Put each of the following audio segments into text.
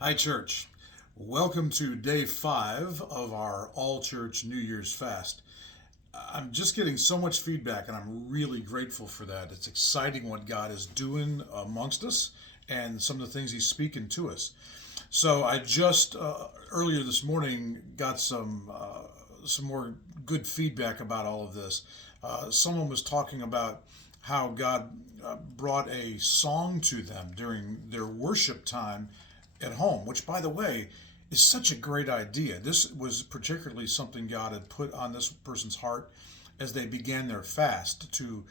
Hi, church. Welcome to day 5 of our all church New Year's fast. I'm just getting so much feedback, and I'm really grateful for that. It's exciting what God is doing amongst us and some of the things He's speaking to us. So, I just earlier this morning got some more good feedback about all of this. Someone was talking about how God brought a song to them during their worship time at home, which, by the way, is such a great idea. This was particularly something God had put on this person's heart as they began their fast to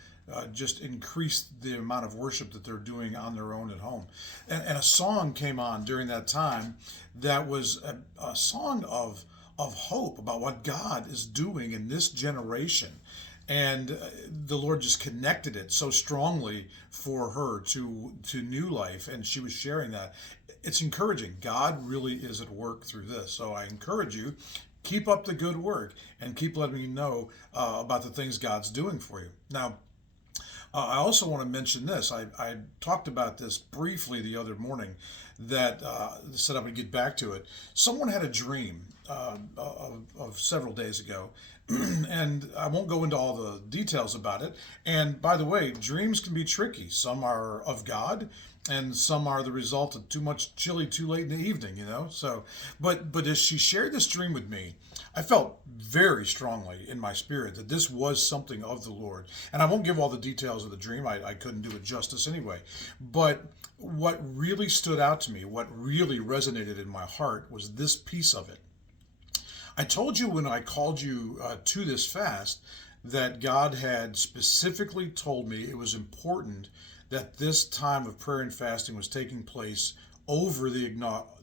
just increase the amount of worship that they're doing on their own at home. And a song came on during that time that was a song of hope about what God is doing in this generation. And the Lord just connected it so strongly for her to new life, and she was sharing that. It's encouraging. God really is at work through this. So I encourage you, keep up the good work and keep letting me know about the things God's doing for you. Now, I also want to mention this. I talked about this briefly the other morning that said I would get back to it. Someone had a dream of several days ago, and I won't go into all the details about it. And by the way, dreams can be tricky. Some are of God, and some are the result of too much chili too late in the evening, So, but as she shared this dream with me, I felt very strongly in my spirit that this was something of the Lord. And I won't give all the details of the dream. I couldn't do it justice anyway. But what really stood out to me, what really resonated in my heart, was this piece of it. I told you when I called you to this fast that God had specifically told me it was important that this time of prayer and fasting was taking place over the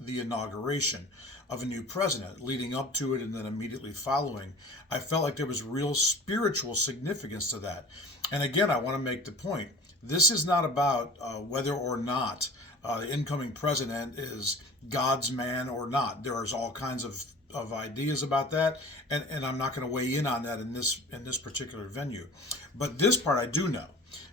inauguration of a new president, leading up to it and then immediately following. I felt like there was real spiritual significance to that. And again, I want to make the point. This is not about whether or not the incoming president is God's man or not. There's all kinds of ideas about that, and I'm not going to weigh in on that in this particular venue. But this part I do know.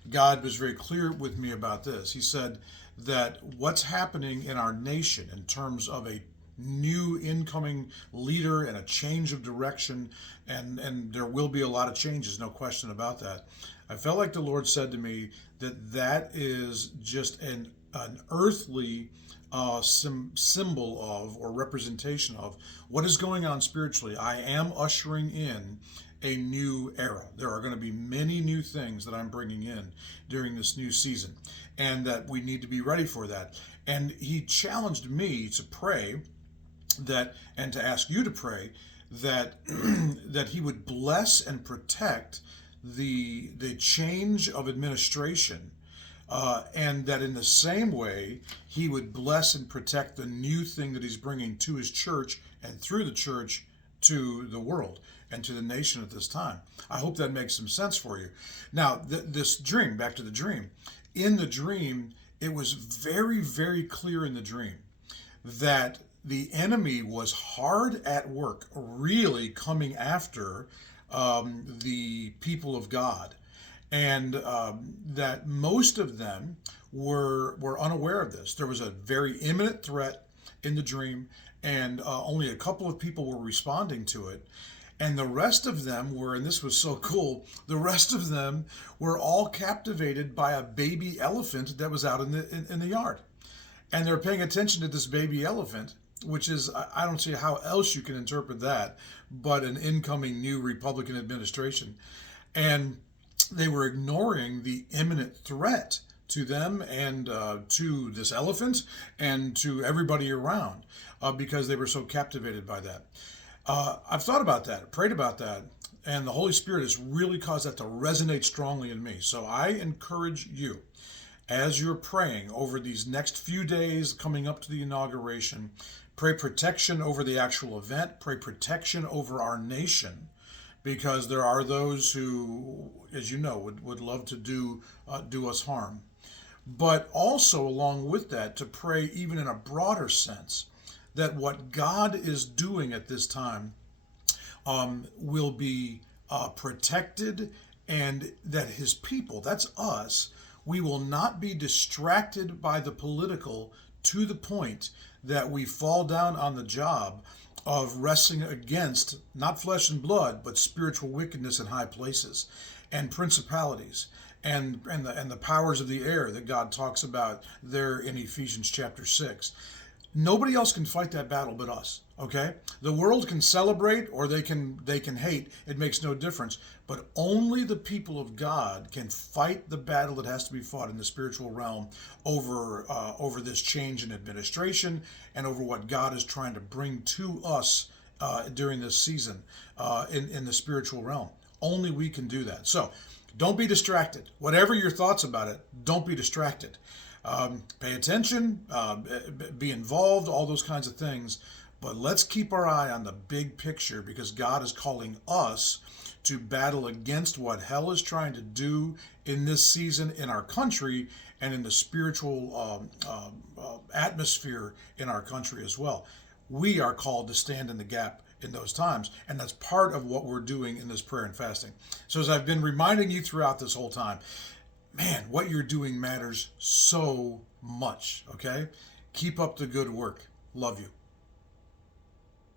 God was very clear with me about this. He said that what's happening in our nation in terms of a new incoming leader and a change of direction, and there will be a lot of changes, no question about that. I felt like the Lord said to me that is just an earthly symbol of or representation of what is going on spiritually. I am ushering in a new era. There are going to be many new things that I'm bringing in during this new season, and that we need to be ready for that. And He challenged me to pray that, and to ask you to pray that that He would bless and protect the change of administration, and that in the same way He would bless and protect the new thing that He's bringing to His church and through the church to the world and to the nation at this time. I hope that makes some sense for you. Now, this dream, back to the dream. In the dream, it was very, very clear in the dream that the enemy was hard at work, really coming after the people of God, and that most of them were unaware of this. There was a very imminent threat in the dream, and only a couple of people were responding to it. And the rest of them were, and this was so cool, the rest of them were all captivated by a baby elephant that was out in the yard. And they're paying attention to this baby elephant, which is, I don't see how else you can interpret that but an incoming new Republican administration. And they were ignoring the imminent threat to them and to this elephant and to everybody around because they were so captivated by that. I've thought about that, prayed about that, and the Holy Spirit has really caused that to resonate strongly in me. So I encourage you, as you're praying over these next few days coming up to the inauguration, pray protection over the actual event, pray protection over our nation, because there are those who, as you know, would love to do us harm. But also, along with that, to pray even in a broader sense that what God is doing at this time will be protected, and that His people, that's us, we will not be distracted by the political to the point that we fall down on the job of wrestling against not flesh and blood, but spiritual wickedness in high places and principalities and the powers of the air that God talks about there in Ephesians chapter 6. Nobody else can fight that battle but us. Okay? The world can celebrate or they can hate. It makes no difference. But only the people of God can fight the battle that has to be fought in the spiritual realm over this change in administration and over what God is trying to bring to us during this season in the spiritual realm. Only we can do that. So don't be distracted. Whatever your thoughts about it, don't be distracted. Pay attention, be involved, all those kinds of things. But let's keep our eye on the big picture, because God is calling us to battle against what hell is trying to do in this season in our country and in the spiritual atmosphere in our country as well. We are called to stand in the gap in those times, and that's part of what we're doing in this prayer and fasting. So as I've been reminding you throughout this whole time, man, what you're doing matters so much, okay? Keep up the good work. Love you.